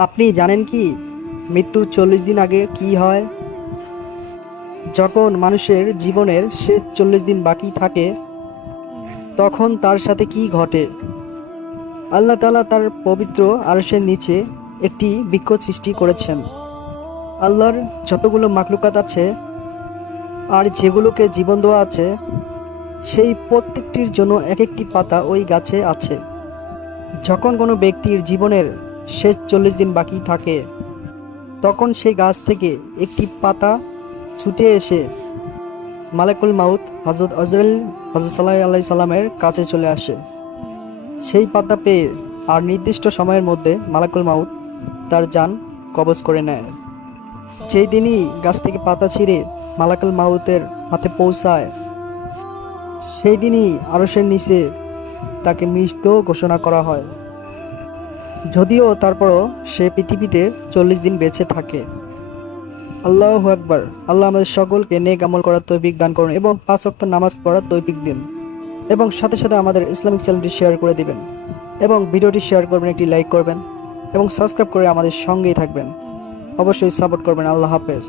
আপনি জানেন কি? মৃত্যুর চল্লিশ দিন আগে কি হয়? যখন মানুষের জীবনের শেষ চল্লিশ দিন বাকি থাকে, তখন তার সাথে কি ঘটে? আল্লাহ তালা তার পবিত্র আরসের নিচে একটি বৃক্ষ সৃষ্টি করেছেন। আল্লাহর যতগুলো মাকলুকাত আছে আর যেগুলোকে জীবন দেওয়া আছে, সেই প্রত্যেকটির জন্য এক একটি পাতা ওই গাছে আছে। যখন কোনো ব্যক্তির জীবনের শেষ চল্লিশ দিন বাকি থাকে। তখন সেই গাছ থেকে একটি পাতা ছুটে এসে মালেকুল মাউত হজরত আজরাইল হজরত সাল্লাহ আল্লাহ সাল্লামের কাছে চলে আসে। সেই পাতা পেয়ে আর নির্দিষ্ট সময়ের মধ্যে মালাকুল মাউত তার যান কবজ করে নেয়। যেই দিনই গাছ থেকে পাতা ছিঁড়ে মালাকুল মাউতের হাতে পৌঁছায়, সেই দিনই আরসের নিচে তাকে মৃত ঘোষণা করা হয়। যদিও তারপরও সে পৃথিবীতে চল্লিশ দিন বেঁচে থাকে। আল্লাহ আকবার। আল্লাহ আমাদের সকলকে নেক আমল করার তৌফিক দান করুন এবং পাঁচ অক্ট নামাজ পড়ার তৌফিক দিন। এবং সাথে সাথে আমাদের ইসলামিক চ্যানেলটি শেয়ার করে দিবেন। এবং ভিডিওটি শেয়ার করবেন, একটি লাইক করবেন এবং সাবস্ক্রাইব করে আমাদের সঙ্গেই থাকবেন। অবশ্যই সাপোর্ট করবেন। আল্লাহ হাফেজ।